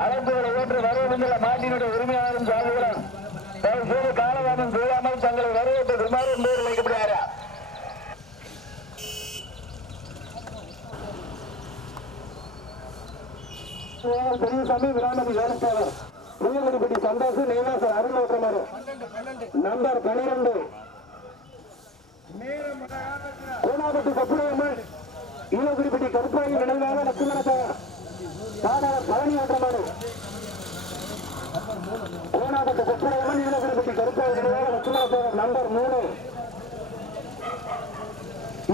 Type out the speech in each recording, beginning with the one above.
அரசுகளை ஒன்று வரவேண்டுள்ள மாட்டினுடைய உரிமையாளரும் சார்புகளும் தயவுசெய்து காலவாதம் செய்யாமல் தங்களை வரவேற்று விமானம் பேர் வைக்கப்படுகிறாரா? பெரியசாமி விராமதி வேலைக்காரர் புளியங்குடிப்பட்டி சந்தோஷ் நீவாசர் அருள் நம்பர் பனிரெண்டு கோனாபட்டி கப்புடையம்மன் ஈழகுடிப்பட்டி கருப்பாயி நினைவாக லட்சுமணத்தார் சாதவர் பழனி ஓட்டமாறு கோனாபட்டி கப்புடையம்மன் ஈழகுடிப்பட்டி கருப்பாயி நினைவாக லட்சுமணத்தார் நம்பர் மூணு.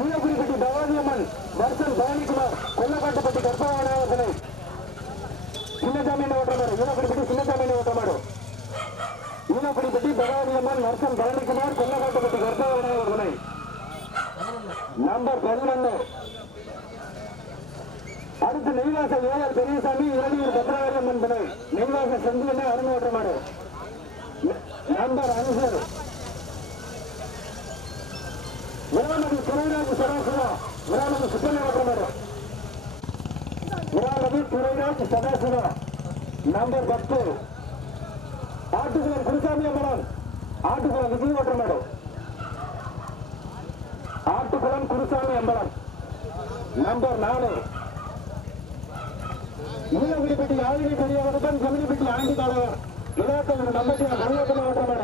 ஈழகுடிப்பட்டி பவானியம்மன் வருஷன் பழனிக்குமார் கொல்லக்காட்டுப்பட்டி கற்பகவனாவர்களை சின்னசாமி ஓட்டமாடு ஈழகுடிப்பட்டி சின்னசாமி ஓட்டமாடு ஈழகுடிப்பட்டி பவானியம்மன் வருஷன் பழனிக்குமார் கொல்லக்காட்டுப்பட்டி கற்பகவனாவர்களை நம்பர் பதினொன்று அடுத்து நெய்வாச ஏஆர் பெரியசாமி இளநீர் பத்ராவரம் என்பது நெய்வாச செந்திலனை அருணோட்டமாடு நம்பர் அஞ்சு விராமதி துறைராஜ் சதாசிவா விராமதி சுத்தனை ஓட்டமாடு விராமதி துறைராஜ் சதாசிவா நம்பர் பத்து. ஆட்டுக்குளம் குருசாமி அம்மன் ஆட்டுக்குளம் விஜய் ஓட்டமாடு ஆட்டுக்குளம் குருசாமி அம்பலம் நம்பர் நாலு நீலகிரிப்பட்டி ஆதினி பெரியவருடன் செமினிப்பட்டி ஆண்டி தலைவர் இலக்கணம் நம்பட்டியா மாவட்டமான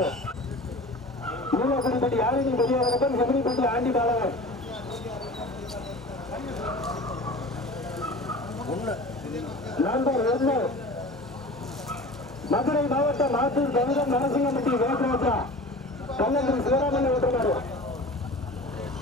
நீலகிரிப்பட்டி ஆதினி பெரியவருடன் செமினிப்பட்டி ஆண்டி தலைவர். ஒன்று. மதுரை மாவட்டம் மாத்தூர் கவிதம் நரசிங்கம்பட்டி வேகராஜா கல்லூரி சிவராமன் ஓட்டுநர்